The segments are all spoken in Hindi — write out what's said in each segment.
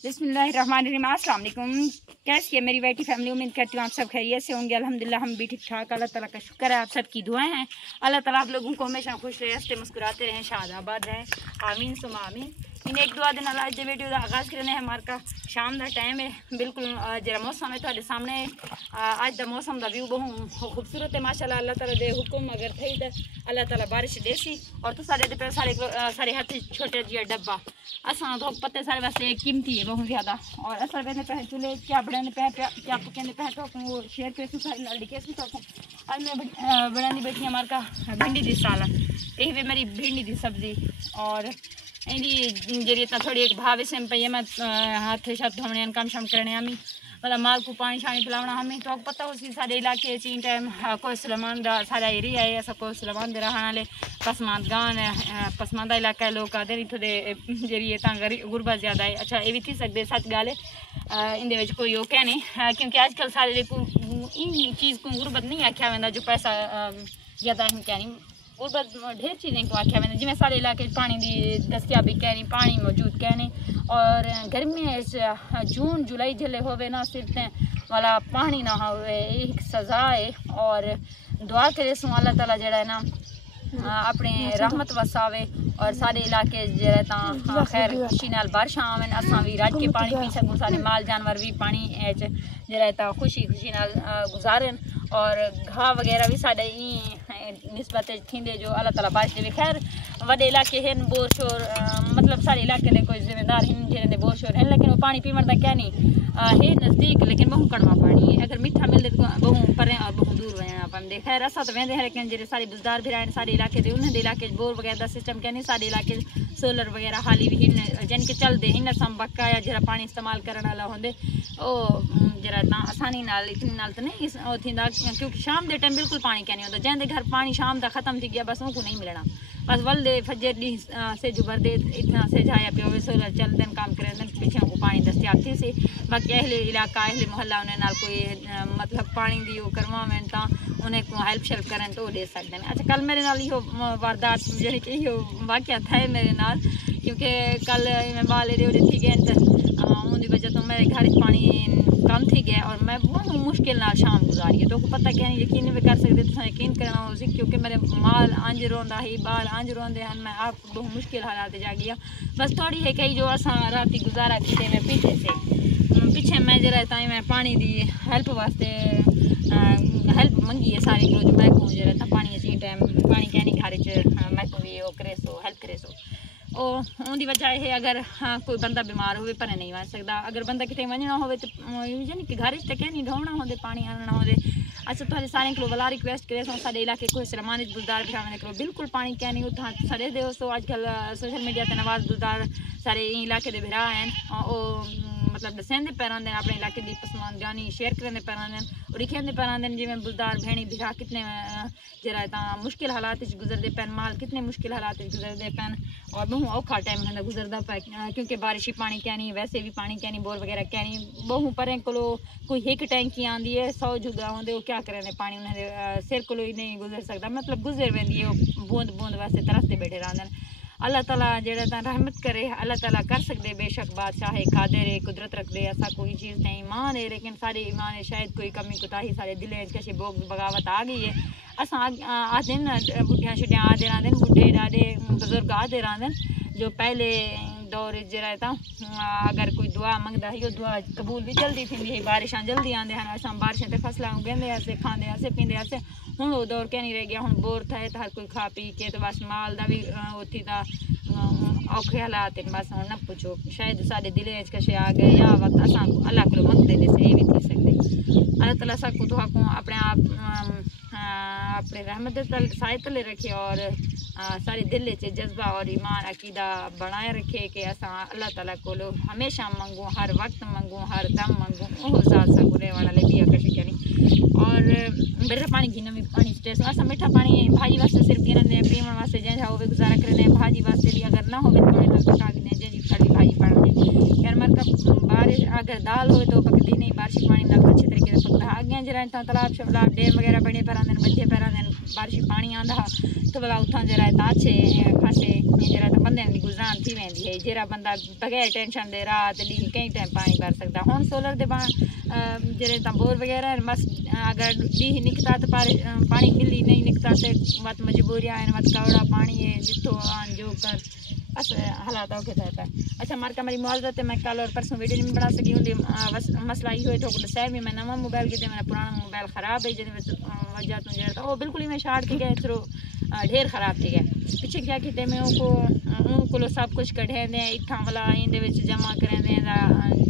बिस्मिल्लाहिर्रहमानिर्रहीम। अस्सलाम वालेकुम। कैसी है मेरी बेटी फैमिली? उम्मीद करती हूँ आप सब खैरियत से होंगे। अल्हम्दुलिल्लाह हम भी ठीक ठाक। अल्लाह ताला का शुक्र है, आप सबकी दुआएं हैं। अल्लाह ताला आप लोगों को हमेशा खुश रहे, हंसते मुस्कुराते रहें, शादाबाद रहें। आमीन सुमा आमीन। इन एक दुआ दिन अज के वीडियो का आगाज़ करने है। हमारे का शाम का टाइम है, बिल्कुल जरा मौसम है तो सामने अज का मौसम का व्यू बहुत खूबसूरत है माशाल्लाह। अल्लाह ताला दे हुक्म अगर थी तो अल्लाह ताला बारिश देसी। और तो सारे पे सारे हाथ छोटे जिहा डब्बा असा तो पत्ते सारे वास्ते कीमती है बहुत ज़्यादा। और असल में पे चूल्हे क्या बनाने पे क्या पकाने पे तो वो शेयर कर सारी लाल दिखे तो आज मैं बनानी बैठी हमारे का भिंडी की साला। यही भी मेरी भिंडी की सब्जी और इनकी जरिए थोड़ी एक भाव से पे मैं हाथ शब्द धोने काम शाम करने हमें मतलब माल को पानी शानी पिलावना हमें तो पता हो सारे इलाके इन टाइम कोई सलमान का सारा एरिया है ऐसा कोई सलमान दे रहने वाले पसमानद गांव पसमानदा इलाका है लोग आते इतों के जरिए गुरबत ज़्यादा है। अच्छा ये भी थी सकते सच गल है इंदे कोई वो कह नहीं क्योंकि अजकल सारे इन चीज़ को गुरबत नहीं आख्या वह जो पैसा ज़्यादा हम कह नहीं गुरबत ढेर चीज़ें को आख्या वह जिमें सारे इलाके पानी की दस्तियाबी कह नहीं पानी मौजूद कह नहीं। और गर्मी जून जुलाई जल्ले होवे ना सिर्फ वाला पानी ना हो एक सज़ा है। और दुआ करे सो अल्लाह ताला जड़ा है ना अपने रहमत वसावे और सारे इलाके जरा खैर खुशी नाल बारिशां आवन असां भी रज के पानी पी सकूँ सारे माल जानवर भी पानी जरा खुशी खुशी नाल गुजारन। और घाह वगैरह भी साढ़े निस्बत थींदे जो अल्लाह ताला बारिश दे। खैर वडे इलाके हैं बोर शोर मतलब सारे इलाके दे कोई जिम्मेदार हैं जिन्हें बोर शोर हैं लेकिन वो पानी पीवन का क्या नहीं है नज़दीक लेकिन बहु कड़वा पानी है। अगर मीठा मिलते तो बहु पर और बहु दूर वजना पवंदे। खैर असा तो वेंदे हैं लेकिन जो सारे बुजदार भी रहन सारे इलाके दे उन्हें इलाके बोर वगैरह का सिस्टम क्या नहीं सारे इलाके सोलर वगैरह हाली भी हैं जिन के चलते इन सम बकाया जरा पानी इस्तेमाल करने वाला होंगे जरा इतना आसानी नाल इतनी नाल तो नहीं थींदा क्योंकि शाम के टाइम बिल्कुल पानी क्या नहीं होता जैसे घर पानी शाम का खत्म थी गया बस उनको नहीं मिलना बस वल दे फजर डी से जुबर दे इतना से जाया पे सोलर चल दिन काम करें पीछे को पानी दस्तियाब थी सी बाकी अहले इलाका अहले मोहल्ला उन्हें नाल कोई मतलब पानी दी वो करवावें तो उन्हें को हेल्प शेल्प करें तो दे सकते हैं। अच्छा कल मेरे नाल यो वारदात यानी कि यो वाक़या था मेरे नाल क्योंकि कल मैं बाल एडे थी गए तो उनकी वजह तो मेरे घर पानी कम थी गया और मैं बहुत मुश्किल नाल शाम गुजारी है। तो पता क्या नहीं यकीन भी कर सकते तो यकीन करना हो क्योंकि मेरे माल अंज रोंदा ही बाल अंज रोंदे हैं मैं आप बहुत मुश्किल हालात जा गया। बस थोड़ी है कही जो असा राती गुजारा किते मैं पीछे मैं जरा ताई मैं पानी दी हेल्प वास्ते हेल्प मंगी है सारे जो मैं को जरा पानी अच्छी टाइम पानी क्या नहीं घर मैं को भी वो करे सो हेल्प करे सो उनकी वजह है अगर हाँ कोई बंदा बीमार हो पर नहीं वन सकता अगर बंदा कितने वजना हो तो यानी कि घर तो क्या नहीं ढोना होंगे पानी आना होंगे। अच्छा तो सारे को वाला रिक्वेस्ट करे सारे इलाके कोई सलमान बुजदार भी करो बिल्कुल पानी क्या नहीं उतना सरे दो सो अजकल सोशल मीडिया पर नवाज बुजदार सारे इलाके के बिरा हैं मतलब दसेंदे पैरांदे अपने इलाके की पसमान जानी शेयर करेंदे पैरांदे और लिखेंदे पैरांदे जिमें बुजदार भेणी बिरा कितने जरा मुश्किल हालात गुजरते पैन माल कितने मुश्किल हालात गुजरते पैन और बहु औखा टाइम कहना गुजरता पै क्योंकि बारिशी पानी क्या नहीं वैसे भी पानी क्या नहीं बोर वगैरह क्या नहीं बहु परें को कोई एक टैंकी आँदी है 100 जुगा आते वो क्या करें पानी उन्हें सिर को ही नहीं गुजर सकता मतलब गुजर वेंदी है बूंद बूंद वास्ते तरसते बैठे रहते। अल्लाह ताला जड़ा रहमत करे अल्लाह ताला कर सकते बेशक बादशाह है कादिर है कुदरत रख दे ऐसा कोई चीज़ नहीं ईमान है लेकिन सारे ईमान है शायद कोई कमी कुताही सारे दिलें कशी बोग बगावत आ गई है। अस आते न बुढ़िया शुढ़िया आते रहते बुढ़े डाडे बुजुर्ग आते रहते जो पहले दौर जरा था अगर कोई दुआ मंगता है यो दुआ कबूल भी जल्दी थी बारिशां जल्दी आते हैं अस बारिशें तो फसलों उगेंदे खाते पींदे हूँ वो दौर क्या नहीं रह गया हूँ बोर थे तो हर कोई खा पी के तो बस माल का भी उठी था औखे हालात बस न पूछो शायद सारे दिलें कशे आ गए या वक्त अस अल्लाह को मंगते जैसे ये भी थी सकते अल्लाह ताला सबको तो अपने आप अपने रहमत साए तले रखे और सारे दिल च जज्बा और ईमान अकीदा बनाए रखे कि अस अल्लाह ताला को हमेशा मंगूँ हर वक्त मंगूँ हर दम मंगूँ वो ज़ात सा गुरे वाला ले दिया कश करी। और बेटा पानी गिना भी पानी स्ट्रेस अस मीठा पानी भाजी वास्ते सिर्फ गिरने पीवन वास्ते जैसा हो गुजारा करने भाजी वास्ते भी अगर ना हो तो पका देने जी कड़ी भाजी पड़ने यार मतलब बारिश अगर दाल हो तो पकती नहीं बारिश पानी दाल अच्छे तरीके से पकता आगे जरा तालाब शबलाब डेम वगैरह बने पर आते बच्चे पर आते बारिश पानी आता तो भला उठां जरा अच्छे खासे जरा तो बंदे की गुजरान थी वेंदी है जरा बंदा बगैर टेंशन दे रात डी कई टाइम पानी भर सकता हुण सोलर दे जरे ता बोर वगैरह बस अगर डी निकता तो पानी मिली नहीं निकता तो मत मजबूरियां हैं मत कवड़ा पानी है जितो आन जो कर बस हालात औखे था। अच्छा मार का मेरी मुआवजा तो मैं कल और परसों वीडियो नहीं बना सकी हूँ मसला ये हुए तो दसाया भी मैं नवा मोबाइल के मेरा पुराना मोबाइल ख़राब है जिन्हें वजह तो जरा वो बिल्कुल ही मैं शार्ट के गए थ्रो ढेर ख़राब थी गए पिछे क्या किते मैं उनको सब कुछ कढ़े दें इतना वाला इंदे जमा करें दें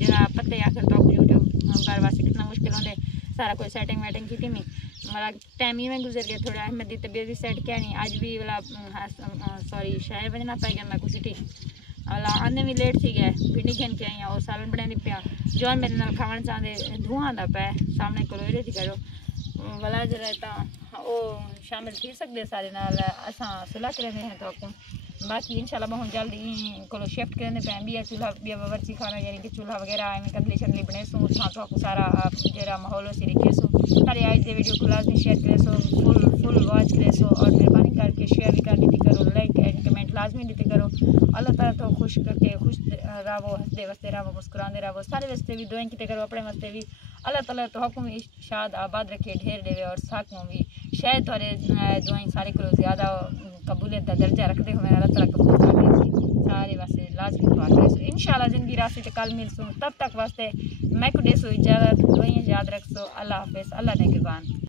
जरा पत्ते आखिर तो यूट्यूब पर वास्ते कितना मुश्किल होंगे सारा कोई सेटिंग वेटिंग की थी मैं मतलब टाइम ही में गुजर गया थोड़ा अहमद की तबीयत भी सेट क्या नहीं आज भी वाला सॉरी शायद बजना पै गया मैं कुछ ठीक वाला आने भी लेट थी गए भिंडी खेन के आई और सालन बनाने पिया जौन मेरे नाल खावन चाहते धुआं आंदा पै सामने कोलोरे थी करो वाला जरा तो शामिल थी सकते सारे नाल असां सुलह करेंगे हैं तो आपको बाकी इंशाल्लाह बहुत जल्दी को शिफ्ट करने पे भी चूल्हा भी बावर्ची खाना यानी कि चूल्हा वगैरह में कंदली शंदली बने सो तो आपको सारा जरा माहौल से रखे सो सारे आज के वीडियो को लाजमी शेयर करे सो फुल वॉच करे सो और मेहरबानी करके शेयर भी कर दी करो लाइक एंड कमेंट लाजमी दी करो अल्लाह ताला तो खुश करके खुश रहो हंसते वसते रहो मुस्कुराते रहो सारे वास्ते भी दुआएं की करो अपने वास्ते भी अल्लाह ताला तो हुक्म शाद आबाद रखे ढेर देवे और साथ में भी शायद थोड़े दुआएं सारे को ज़्यादा कबूलियत का दर्जा रखते हुए अल्लाह ताला कबूल कर सारे वास्ते लाजमी दुआ करे इंशाल्लाह जिंदगी रास्ते ते कल मिलसूँ तब तक वास्ते मैं को देसो इजाज़त दुआएं याद रखसो अल्लाह हाफिज़ अल्लाह ने कुर्बान।